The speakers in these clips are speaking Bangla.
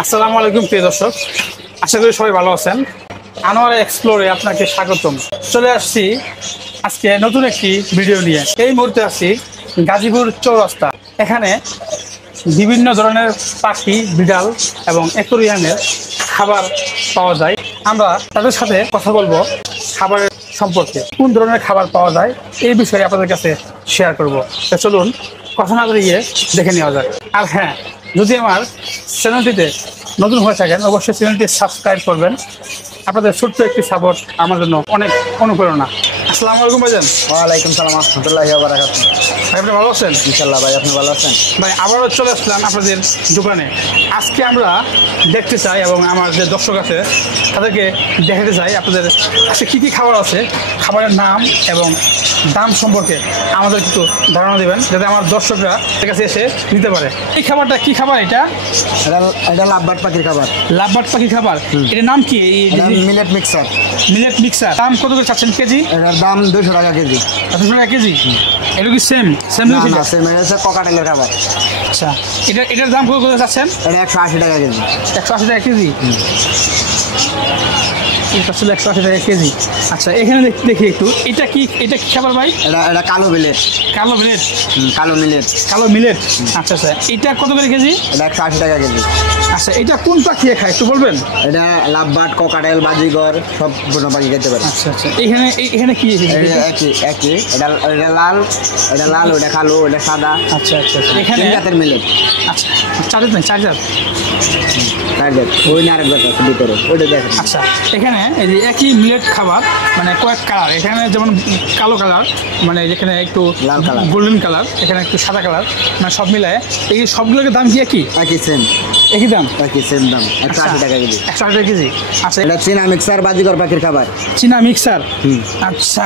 আসসালামু আলাইকুম প্রিয় দর্শক, আশা করি সবাই ভালো আছেন। আনোয়ার এক্সপ্লোরে আপনাকে স্বাগতম। চলে আসছি আজকে নতুন একটি ভিডিও নিয়ে। এই মুহূর্তে আছি গাজীপুর চৌরাস্তা। এখানে বিভিন্ন ধরনের পাখি, বিড়াল এবং অ্যাকোয়ারিয়ামের খাবার পাওয়া যায়। আমরা তাদের সাথে কথা বলবো খাবারের সম্পর্কে, কোন ধরনের খাবার পাওয়া যায় এই বিষয়ে আপনাদের কাছে শেয়ার করব। তো চলুন কথা না গিয়ে দেখে নেওয়া যাক। আর হ্যাঁ, যদি আমার চ্যানেলটিতে নতুন হয়ে থাকেন অবশ্যই চ্যানেলটি সাবস্ক্রাইব করবেন। আপনাদের ছোট্ট একটি সাপোর্ট আমার জন্য অনেক অনুপ্রেরণা। আসসালামু আলাইকুম ভাইজান। ওয়ালাইকুম সালাম রাহমাতুল্লাহি ওয়া বারাকাতুহু। ভাই আপনি ভালো আছেন? ইনশাআল্লাহ ভাই, আপনি ভালো আছেন? ভাই আবারও চলে আসলাম আপনাদের দোকানে। আজকে আমরা দেখতে চাই এবং আমার যে দর্শক আছে তাদেরকে দেখাতে চাই আপনাদের আজকে কী কী খাবার আছে, খাবারের নাম এবং দাম সম্পর্কে আমাদের একটু ধারণা দেবেন, যাতে আমার দর্শকরা এর কাছে এসে নিতে পারে। এই খাবারটা কী খাবার? এটা লাভবার্ড পাখির খাবার। লাভবার্ড পাখি খাবার। এটার নাম কি? Millet mixer. Millet mixer. দাম কত করে চাচ্ছেন কেজি? এটার দাম 200 টাকা কেজি। 200 টাকা কেজি? এটা কি সেম সেম? না না, সেম। এটা হচ্ছে ককাটেলের খাবার। আচ্ছা, এটার দাম কত করে চাচ্ছেন? এটা 180 টাকা কেজি। 180 টাকা কেজি? এটা আসলে 180 টাকা কেজি। আচ্ছা, এখানে দেখি একটু, এটা কি খাবার ভাই? এটা কালো মিলেট। কালো মিলেট? কালো মিলেট। কালো মিলেট। আচ্ছা আচ্ছা, এটা কত করে কেজি? এটা 180 টাকা কেজি। আচ্ছা, এটা কোন পাখি খায় একটু বলবেন? এটা লাভবার্ড, ককাটেল, বাজিগর সব বড় পাখি খেতে পারে। আচ্ছা আচ্ছা, এখানে কি? একই। এটা লাল, ওটা কালো, ওটা সাদা। আচ্ছা আচ্ছা, এখানে জাতের মিলেট। আচ্ছা, চার্জার ওই না আরেক জাত আছে ভিতরে, ওইটা দেখেন। আচ্ছা, এখানে এই যে একই মিলেট খাবার, মানে কয়েক কালার। এখানে যেমন কালো কালার, মানে যেখানে একটু লাল কালার, গোল্ডেন কালার, এখানে একটু সাদা কালার, মানে সব মিলায় এই সবগুলোর দাম কি একই? একই সেম। একই দাম? একই সেম দাম। 180 টাকা কেজি। 180 টাকা কেজি। আচ্ছা, এটা চীনা মিক্সার, বাজিগর পাখির খাবার। চীনা মিক্সার? আচ্ছা,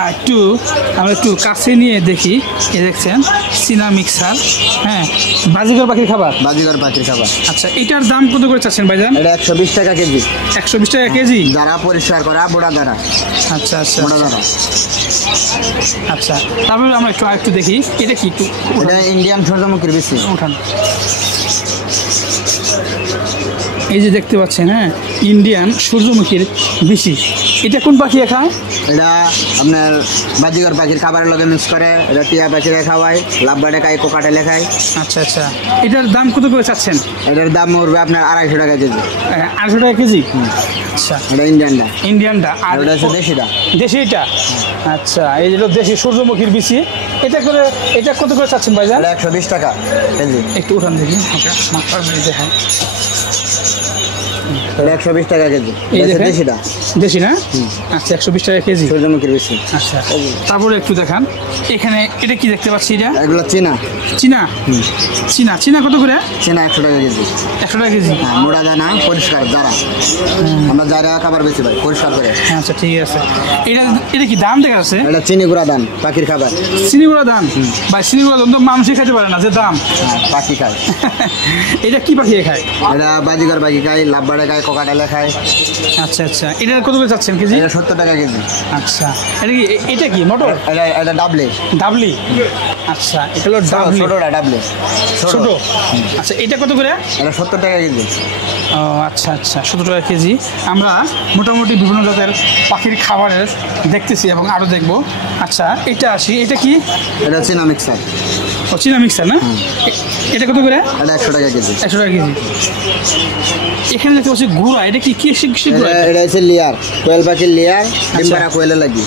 আমরা একটু কাছে নিয়ে দেখি। এই দেখছেন চীনা মিক্সার, হ্যাঁ, বাজিগর পাখির খাবার। বাজিগর পাখির খাবার। আচ্ছা, এটার দাম কত করে চাচ্ছেন ভাইজান? এটা 120 টাকা কেজি। 120 টাকা কেজি? যারা পরিষ্কার করা বোড়া দ্বারা। আচ্ছা আচ্ছা বোড়া দ্বারা। আচ্ছা, তারপরে আমরা একটু দেখি, এটা কি? এটা ইন্ডিয়ান সূর্যমুখীর বিচি। উঠান। এই যে দেখতে পাচ্ছেন, হ্যাঁ, ইন্ডিয়ান সূর্যমুখীর বিচি। এটা কোন পাখি খায়? এটা আপনার বাজিগর পাখির খাবারের লগে মিক্স করে। এটা টিয়া পাখিরে খাওয়ায়, লাভবার্ডে খায়, কোকাটেলে খায়। আচ্ছা আচ্ছা, এটার দাম কত করে চাচ্ছেন? এটার দাম পড়বে আপনার 250 টাকা কেজি। 250 টাকা কেজি? আচ্ছা, এটা ইন্ডিয়ানটা। আর ওটা হচ্ছে দেশিটা। দেশিটা? আচ্ছা, এই যে দেশি সূর্যমুখীর বিচি, এটা কত করে চাচ্ছেন ভাইজান? 120 টাকা কেজি। একটু উঠান দেখি, দেখায়। 120 টাকা কেজি। দেশিটা। দেশি না? আচ্ছা, 120 টাকা কেজি সূর্যমুখীর বিচি। আচ্ছা, তারপরে একটু দেখান। এখানে এটা কি দেখতে পাচ্ছি? এগুলো চীনা। চীনা কত করে? চীনা 100 টাকা কেজি। 100 টাকা কেজি? মোড়া দানা পরিষ্কার যারা, আমরা যারা খাবার বেশি ভাই পরিষ্কার করে। আচ্ছা, ঠিক আছে। এটা কি দাম দেখা আছে? এটা চিনি গুঁড়া দান, পাখির খাবার। চিনি গুঁড়া দান? ভাই, চিনি গুঁড়া দান তো মানুষই খেতে পারে না, যে দাম। পাখি খায়। এটা কি পাখি খায়? এটা বাজিগর পাখি খায়, লাভবার্ডে খায়, কোকাটেলে খায়। আচ্ছা আচ্ছা, এটা কত করে চাচ্ছেন কেজি? এটা 70 টাকা কেজি। আচ্ছা, এটা কি মটর? এটা ডাবলি। আচ্ছা, এটা হলো ডাবলি। ছোটটা ডাবলি, ছোট। আচ্ছা, এটা কত করে? এটা 70 টাকা কেজি। ও আচ্ছা আচ্ছা, 70 টাকা কেজি। আমরা মোটামুটি বিভিন্ন জাতের পাখির খাবারের দেখতেছি এবং আরও দেখব। আচ্ছা, এটা কি? এটা চীনা মিক্সার। ও, চীনা মিক্সার না? এটা কত করে? এটা 100 টাকা কেজি। 100 টাকা কেজি। এখানে দেখতে পাচ্ছি গুঁড়া, এটা কি? এটা হচ্ছে লেয়ার, কোয়েল পাখির লেয়ার, ডিম পাড়া কোয়েলে লাগি।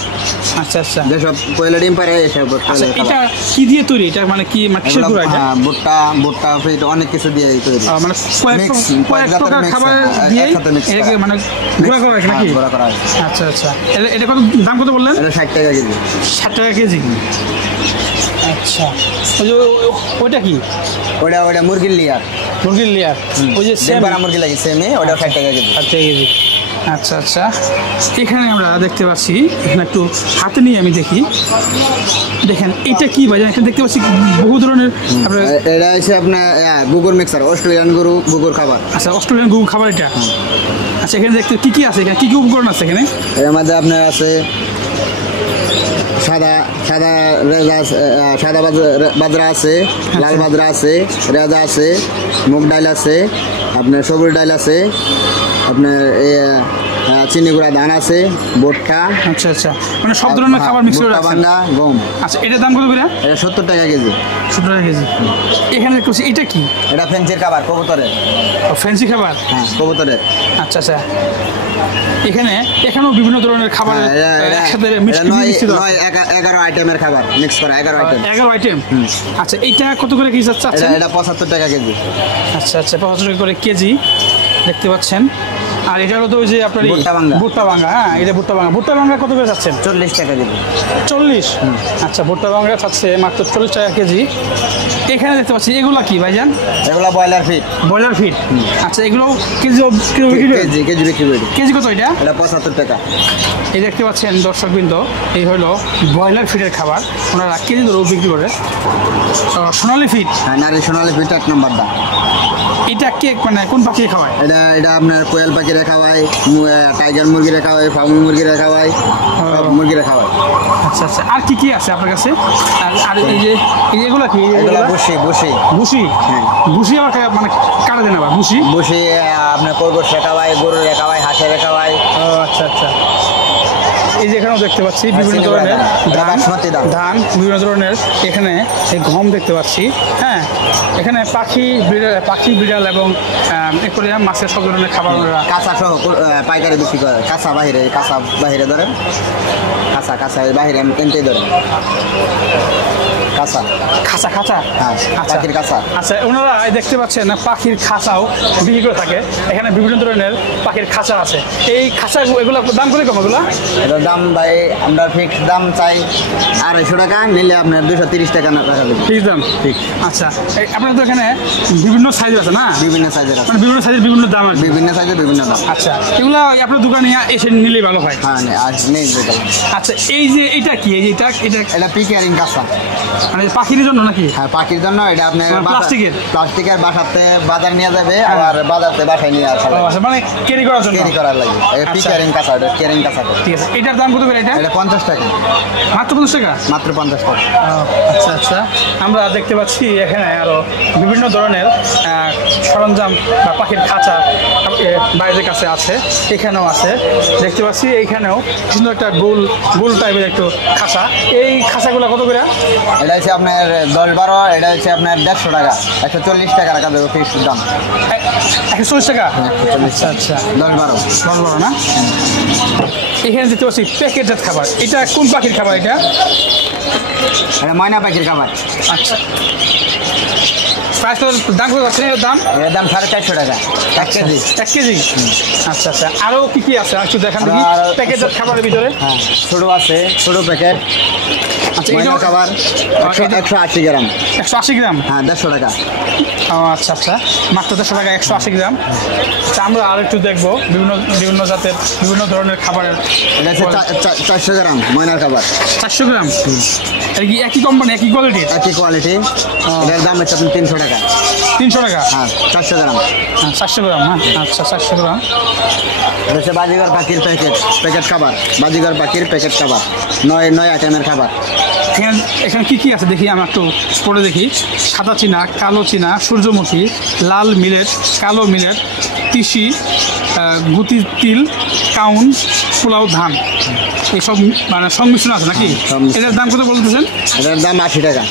আচ্ছা আচ্ছা, যেসব কোয়েলে ডিম পাড়ে এসব। এটা কি দিয়ে তৈরি? এটা মানে কি কিসের গুঁড়া? এটা ভুট্টা ফিট অনেক কিছু দিয়ে তৈরি। মানে কয়েক প্রকার খাবার দিয়ে এটাকে মানে গুঁড়া করা হয় নাকি? আচ্ছা আচ্ছা, এটা কত দাম কত বললেন? এটা 60 টাকা কেজি। 60 টাকা কেজি? আচ্ছা, ওইটা কি? ওটা মুরগির লেয়ার। ওই যে মুরগি লাগে সেমে, ওটা 60 টাকা কেজি। 60 টাকা কেজি। আচ্ছা আচ্ছা, এখানে আমরা দেখতে পাচ্ছি, এখানে একটু হাতে নিয়ে আমি দেখি। দেখেন এটা কি ভাই? এখানে দেখতে পাচ্ছি বহু ধরনের। এটা হচ্ছে আপনার গুগুর মিক্সার, অস্ট্রেলিয়ান গুগুর খাবার। আচ্ছা, অস্ট্রেলিয়ান গুগুর খাবার এটা? আচ্ছা, এখানে দেখতে কি আছে? এখানে কি উপকরণ আছে? এখানে এর মধ্যে আপনার আছে সাদা বাজরা আছে, লাল বাজরা আছে, রেজা আছে, মুগ ডাল আছে, আপনার সবুজ ডাল আছে, আপনার চিনি গুঁড়া ধান আছে, ভুট্টা। আচ্ছা আচ্ছা, মানে সব ধরনের খাবার মিক্স করে রাখছেন। ভাঙ্গা গম। আচ্ছা, এটার দাম কত করে? এটা 70 টাকা কেজি। 70 টাকা কেজি। এখানে দেখতে পাচ্ছি এটা কি? এটা ফেন্সির খাবার, কবুতরের। ফ্যান্সি খাবার? হ্যাঁ, কবুতরের। আচ্ছা আচ্ছা, এখানেও বিভিন্ন ধরনের খাবার একসাথে মিক্সড 11 আইটেমের খাবার মিক্স করা, 11 আইটেম। 11 আইটেম। আচ্ছা, এইটা কত করে কেজি চাচ্ছেন? এটা 75 টাকা কেজি। আচ্ছা আচ্ছা, 75 টাকা করে কেজি দেখতে পাচ্ছেন। আর এটা হলো তো ওই যে আপনার ভুট্টা ভাঙ্গা। হ্যাঁ, এটা ভুট্টা ভাঙ্গা কত করে চাচ্ছেন? 40 টাকা কেজি। 40? আচ্ছা, ভুট্টা ভাঙ্গা চাচ্ছে মাত্র 40 টাকা কেজি। এখানে দেখতে পাচ্ছি এগুলা কি ভাইজান? এগুলা ব্রয়লার ফিট। Broiler feed. আচ্ছা, এগুলো কেজি বিক্রি করেন? কেজি কত এটা? এটা 75 টাকা। এই দেখতে পাচ্ছেন দর্শকবৃন্দ, এই হলো ব্রয়লার ফিটের খাবার, ওনারা কেজি ধরেও বিক্রি করে। সোনালি ফিট। হ্যাঁ, নারী সোনালি ফিট 1 নম্বর দাম। এটা কেক মানে কোন পাখি খাওয়ায়? এটা আপনার কোয়েল পাখিরে খাওয়ায়, টাইগার মুরগিরে খাওয়ায়, ফার্ম মুরগিরে খাওয়ায়, মুরগিরে খাওয়ায়। আচ্ছা আচ্ছা, আর কি কি আছে আপনার কাছে? আর এই যে এগুলো কি? এগুলো বসি। হ্যাঁ, ভুসি আবার মানে কাটা দেন আবার ভুসি? আপনার খরগোশ খাওয়ায়, গরুর খাওয়ায়, হাঁসের খাওয়ায়। ও আচ্ছা আচ্ছা। এই যে এখানেও দেখতে পাচ্ছি বিভিন্ন ধরনের ধান, বিভিন্ন ধরনের এখানে এই গম দেখতে পাচ্ছি। হ্যাঁ, এখানে পাখি বিড়াল এবং একুরিয়াম মাছের সব ধরনের খাবার ওনারা কাঁচা সহ পাইকারি বিক্রি করে। কাঁচা বাহিরে ধরেন, কাঁচা বাহিরে এমনি ধরেন। খাঁচা। হ্যাঁ, পাখির খাঁচা। আচ্ছা, ওনারা দেখতে পাচ্ছেন না পাখির খাঁচাও বিক্রি করে থাকে। এখানে বিভিন্ন ধরনের পাখির খাঁচা আছে। এই খাঁচা এগুলো দাম করে কম? এটার দাম ভাই আমরা ফিক্স দাম চাই 250 টাকা, নিলে আপনার 230 টাকা না টাকা দেবেন। ঠিক দাম? ঠিক। আচ্ছা, আপনার তো এখানে বিভিন্ন সাইজ আছে না? বিভিন্ন সাইজের আছে, মানে বিভিন্ন সাইজের বিভিন্ন দাম আছে। বিভিন্ন সাইজের বিভিন্ন দাম। আচ্ছা, এগুলো আপনার দোকানে এসে নিলেই ভালো হয়। হ্যাঁ, আজ নেই। আচ্ছা, এই যে এটা কি? এটা পিকারিং কাঁচা, মানে পাখির জন্য নাকি? হ্যাঁ, পাখির জন্য। এটা আপনার প্লাস্টিকের বাসাতে বাজার নিয়ে যাবে, আর বাজারতে বাসায় নিয়ে আসা, মানে ক্যারি করার জন্য, করার লাগে। পিকারিং কাঁচা, এটা ক্যারিং কাঁচা। ঠিক আছে, এটার দাম কত করে? এটা 50 টাকা। মাত্র 50 টাকা? মাত্র 50 টাকা। আচ্ছা আচ্ছা, আমরা দেখতে পাচ্ছি এখানে আরো বিভিন্ন ধরনের সরঞ্জাম বা পাখির খাঁচা বাইরের কাছে আছে, এখানেও আছে দেখতে পাচ্ছি। এইখানেও সুন্দর একটা গোল টাইপের একটু খাঁচা। এই খাঁচাগুলো কত করে? এটা হচ্ছে আপনার 10-12, এটা হচ্ছে আপনার 150 টাকা। 140 টাকা রাখা দেবো ফিক্স দাম। 140 টাকা? আচ্ছা আচ্ছা, 10-12 না? এখানে দেখতে পাচ্ছি প্যাকেটের খাবার। এটা কোন পাখির খাবার? এটা ময়না পাখির খাবার। আচ্ছা, প্রাইস দাম কত যাচ্ছে? এর দাম 450 টাকা 1 কেজি। 1 কেজি? আচ্ছা আচ্ছা, আরও কি কি আছে একটু দেখান দেখি প্যাকেটের খাবারের ভিতরে। হ্যাঁ, ছোটো আছে, ছোটো প্যাকেট। আচ্ছা, এইটাও খাবার 180 গ্রাম। 180 গ্রাম? হ্যাঁ, 150 টাকা। ও আচ্ছা আচ্ছা, মাত্র 150 টাকা 180 গ্রাম। আচ্ছা, আমরা আর একটু দেখবো বিভিন্ন জাতের বিভিন্ন ধরনের খাবারের। এটা হচ্ছে 400 গ্রাম ময়নার খাবার। 400 গ্রাম? এটা কি একই কোম্পানি, একই কোয়ালিটি? একই কোয়ালিটি। এটার দাম হচ্ছে 300 টাকা। 300 টাকা? হ্যাঁ, 400 গ্রাম। 400 গ্রাম? হ্যাঁ, আচ্ছা, 400 গ্রাম। এটা হচ্ছে বাজিগর পাখির প্যাকেট খাবার। বাজিগর পাখির প্যাকেট খাবার, 9 আইটেমের খাবার। এখানে কি কি আছে দেখি, আমরা একটু পড়ে দেখি। সাদা চীনা, কালো চীনা, সূর্যমুখী, লাল মিলেট, কালো মিলেট, তিসি, গুটি তিল, কাউন, পোলাও ধান, এইসব মানে সংমিশ্রণ আছে নাকি? এটার দাম কত বলতেছেন? এটার দাম 80 টাকা।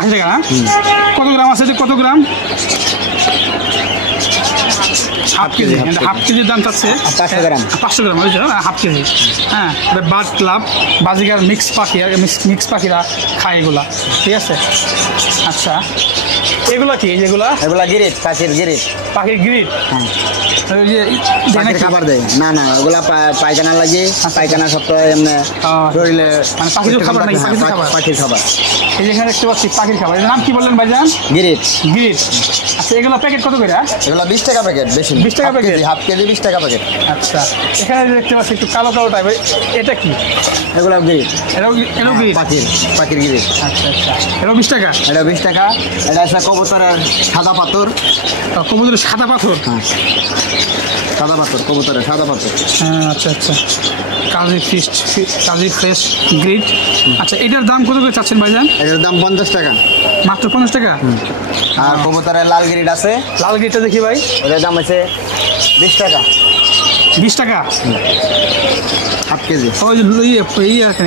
80 টাকা না? কত গ্রাম আছে? কত গ্রাম? Half KG. হাফ কেজির দাম চাচ্ছে 500 গ্রাম। 500 গ্রাম হয়েছে, হাফ কেজি। হ্যাঁ, বার্ড ক্লাব, বাজিগার মিক্স পাখি, মিক্স পাখিরা খায় এগুলা। ঠিক আছে। আচ্ছা, এগুলা কি? এগুলা গিরিট, পাখির গ্রিড। ওই যে খাবার দেয় না, ওগুলা পায়খানা লাগে। পায়খানা সপ্তাহে এমনি শরীরে মানে পাখির খাবার নাকি? পাখির খাবার। এই যে এখানে দেখতে পাচ্ছি পাখির খাবার। এর নাম কি বললেন ভাইজান? গিরিট। আচ্ছা, এগুলো প্যাকেট কত করে? এগুলো 20 টাকা প্যাকেট। বেশি 20 টাকা প্যাকেট? হাফ কেজি 20 টাকা প্যাকেট। আচ্ছা, এখানে দেখতে পাচ্ছি একটু কালো টাইপের। এটা কি? এগুলো গিরিট। এটাও গিরিট? পাখির গিরিট। আচ্ছা আচ্ছা, এটাও 20 টাকা? এটা 20 20 টাকা। এটা আছে কবুতরের সাদা পাথর। কবুতরের সাদা পাথর। হ্যাঁ, সাদা পাথর, কবুতরের সাদা পাথর। আচ্ছা আচ্ছা, কাজী ফ্রেশ গ্রিড। আচ্ছা, এটার দাম কত করে চাচ্ছেন ভাইজান? এটার দাম 50 টাকা, মাত্র 50 টাকা। আর কবুতরের লাল গ্রিড আছে, লাল গ্রিডটা দেখি ভাই। এটার দাম হচ্ছে 20 টাকা, 20 টাকা 8 কেজি। ওই যে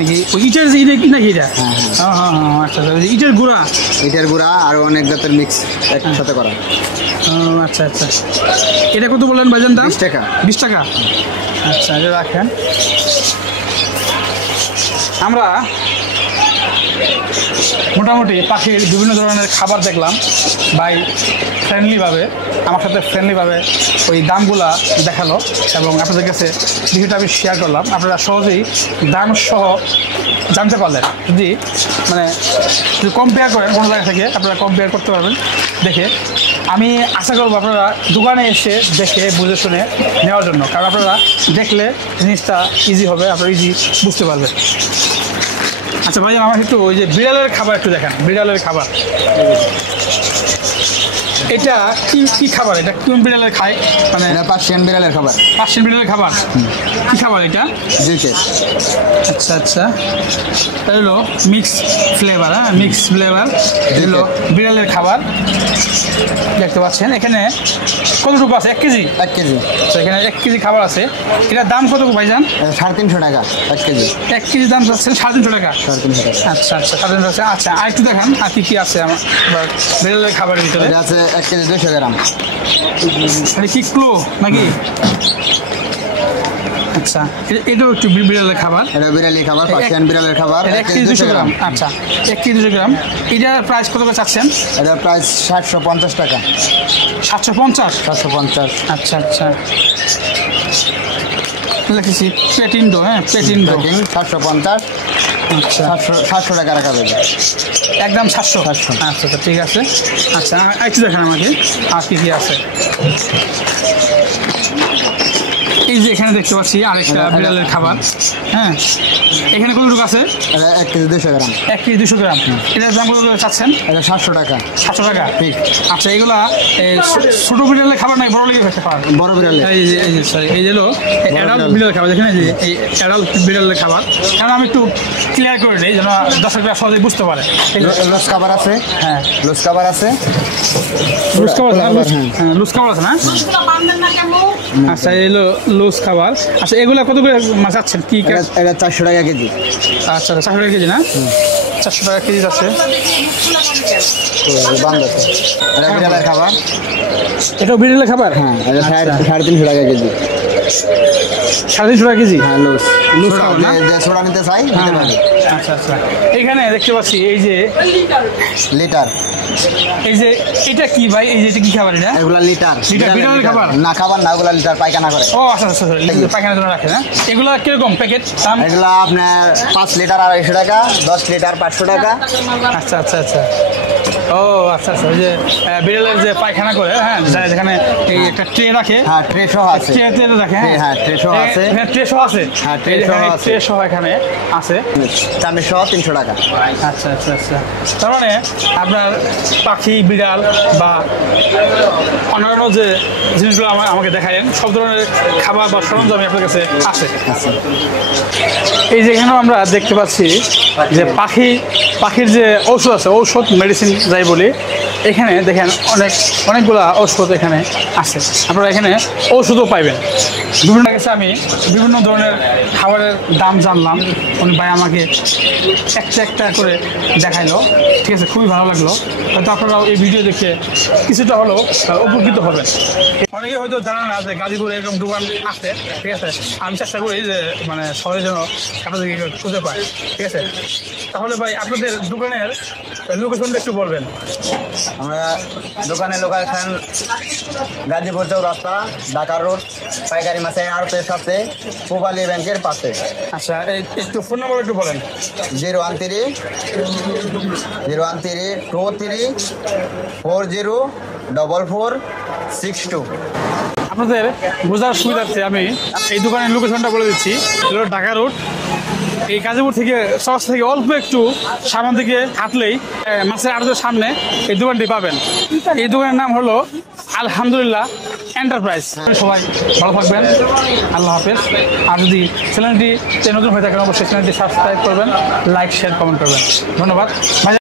নাকি ওই ইটের যে ইটা নাকি এটা? হ্যাঁ হ্যাঁ হ্যাঁ, আচ্ছা আচ্ছা, ইটের গুঁড়া। এটার গুঁড়া আর অনেক জাতের মিক্স একসাথে করা। আচ্ছা আচ্ছা, এটা কত বললেন ভাইজান দাম? 20 টাকা। 20 টাকা। আচ্ছা, এটা রাখেন। আমরা মোটামুটি পাখির বিভিন্ন ধরনের খাবার দেখলাম ভাই, ফ্রেন্ডলিভাবে আমার সাথে ফ্রেন্ডলিভাবে ওই দামগুলা দেখালো এবং আপনাদের কাছে বিষয়টা আমি শেয়ার করলাম। আপনারা সহজেই দাম সহ জানতে পারলেন। যদি মানে যদি কম্পেয়ার করেন কোনো জায়গা থেকে, আপনারা কম্পেয়ার করতে পারবেন দেখে। আমি আশা করবো আপনারা দোকানে এসে দেখে বুঝে শুনে নেওয়ার জন্য, কারণ আপনারা দেখলে জিনিসটা ইজি হবে, আপনারা ইজি বুঝতে পারবেন। আচ্ছা ভাই, আমার একটু ওই যে বিড়ালের খাবার একটু দেখান। বিড়ালের খাবার এটা কি খাবার? এটা কোন বিড়ালের খায়? মানে এটা পার্সিয়ান বিড়ালের খাবার। পার্সিয়ান বিড়ালের খাবার। কি খাবার এটা? জুইকের। আচ্ছা আচ্ছা, এটা হলো মিক্স ফ্লেভার। হ্যাঁ, মিক্স ফ্লেভার হলো বিড়ালের খাবার। দেখতে পাচ্ছেন এখানে কতটুকু আছে? 1 কেজি। 1 কেজি। তো এখানে 1 কেজি খাবার আছে। এটার দাম কত ভাইজান? 350 টাকা 1 কেজি। 1 কেজি দাম চাচ্ছেন 350 টাকা। 350 টাকা। আচ্ছা আচ্ছা, 350 টাকা। আচ্ছা, আর একটু দেখান আর কি কি আছে আমার বিড়ালের খাবারের ভিতরে। এটা আছে 1 কেজি 200 গ্রাম। এটা কি ক্লো নাকি? আচ্ছা, এটাও একটু বিড়ালের খাবার। এটা বিড়ালি খাবার, পার্সিয়ান বিড়ালের খাবার। 1 কেজি 200 গ্রাম। আচ্ছা, 1 কেজি 200 গ্রাম। এটার প্রাইস কত করে চাচ্ছেন? এটার প্রাইস 750 টাকা। 750? 750। আচ্ছা আচ্ছা, লিখেছি পেটিন্ডো। হ্যাঁ, পেটিন্ডো 750। আচ্ছা, 700 টাকা রাখা যাবে। একদম 700। 700। আচ্ছা আচ্ছা, ঠিক আছে। আচ্ছা, একটু দেখেন আমাকে আর কি কি আছে। এই যে এখানে দেখতে পাচ্ছি আরেকটা বিড়ালের খাবার। হ্যাঁ, এখানে কতটুকু আছে? এটা 1 কেজি 200 গ্রাম। 1 কেজি 200 গ্রাম। এটার দাম কত করে চাচ্ছেন? এটা 700 টাকা। 700 টাকা। ঠিক। আচ্ছা, এগুলা ছোটো বিড়ালের খাবার নাই, বড় লেগে খাবার? বড় বিড়ালের। এই যে সরি, এই যে হলো অ্যাডাল্ট বিড়ালের খাবার। দেখেন এই অ্যাডাল্ট বিড়ালের খাবার। কারণ আমি একটু ক্লিয়ার করে দিই যেন দর্শকরা সহজেই বুঝতে পারে। লুজ খাবার আছে। হ্যাঁ, লুজ খাবার আছে। লুজ খাবার আছে। হ্যাঁ। হ্যাঁ, লুজ খাবার আছে না? আচ্ছা, এই হলো লুজ খাবার। আচ্ছা, এগুলা কত করে চাচ্ছেন? কি এটা 400 টাকা কেজি। আচ্ছা, 400 টাকা কেজি না? 400 টাকা কেজি আছে। বান্ধব এটা বিড়ালের খাবার। এটাও বিড়ালের খাবার? হ্যাঁ, এটা 350 টাকা কেজি। 350 টাকা কেজি? হ্যাঁ, লুজ। লুজ খাবার না? যে ছোড়া নিতে চাই নিতে পারি। আচ্ছা আচ্ছা, এখানে দেখতে পাচ্ছি এই যে লিটার। এই যে এটা কি ভাই? এই যে এটা কি খাবার? এটা এগুলা লিটার। বিড়ালের খাবার না, খাবার না, ওগুলা লিটার পায়খানা করে। ও আচ্ছা আচ্ছা, পায়খানার জন্য রাখে না? এগুলো কিরকম প্যাকেট দাম? এগুলা আপনার 5 লিটার 250 টাকা, 10 লিটার 500 টাকা। আচ্ছা আচ্ছা আচ্ছা, ও আচ্ছা আচ্ছা, ওই যে বিড়ালের যে পায়খানা করে, হ্যাঁ, যারা এই একটা ট্রে রাখে। হ্যাঁ, ট্রে সহ আছে। ট্রে রাখে। হ্যাঁ, ট্রে সহ আছে। ট্রে সহ আছে। হ্যাঁ, ট্রে সহ আছে। ট্রে সহ এখানে আছে। চামড়া সহ 300 টাকা। আচ্ছা আচ্ছা আচ্ছা, তার মানে আপনার পাখি, বিড়াল বা অন্যান্য যে জিনিসগুলো আমাকে দেখালেন, সব ধরনের খাবার বা সরঞ্জাম আপনার কাছে আছে। এই যে এখানেও আমরা দেখতে পাচ্ছি যে পাখির যে ঔষধ আছে, ঔষধ মেডিসিন যাই বলি, এখানে দেখেন অনেকগুলা ঔষধ এখানে আছে। আপনারা এখানে ঔষধও পাইবেন। বিভিন্ন কাছে আমি বিভিন্ন ধরনের খাবারের দাম জানলাম। উনি ভাই আমাকে একটা করে দেখাইলো। ঠিক আছে, খুবই ভালো লাগলো। হয়তো আপনারাও এই ভিডিও দেখে কিছুটা হলেও উপকৃত হবেন। অনেকে হয়তো জানা না যে গাজীপুরে এরকম দোকান আছে। ঠিক আছে, আমি চেষ্টা করি যে মানে সবাই যেন আপনাদেরকে খুঁজে পায়। ঠিক আছে, তাহলে ভাই আপনাদের দোকানের লোকেশনটা একটু বলবেন। আমরা দোকানের লোকেশন গাজীপুর চৌরাস্তা, ঢাকা রোড, পাইকারি মাছের আড়তের সাথে পূবালী ব্যাংকের পাশে। আচ্ছা, একটু ফোন নাম্বার একটু বলেন। 013 23 40 4462। আপনাদের বোঝার সুবিধার্থে আমি এই দোকানের লোকেশনটা বলে দিচ্ছি। হলো ঢাকা রোড, এই গাজীপুর থেকে চৌরাস্তা থেকে অল্প একটু সামনে দিকে হাঁটলেই মাছের আড়তের সামনে এই দোকানটি পাবেন। এই দোকানের নাম হলো আলহামদুলিল্লাহ এন্টারপ্রাইজ। সবাই ভালো থাকবেন, আল্লাহ হাফেজ। আর যদি চ্যানেলটি নতুন হয়ে থাকেন অবশ্যই চ্যানেলটি সাবস্ক্রাইব করবেন, লাইক শেয়ার কমেন্ট করবেন। ধন্যবাদ।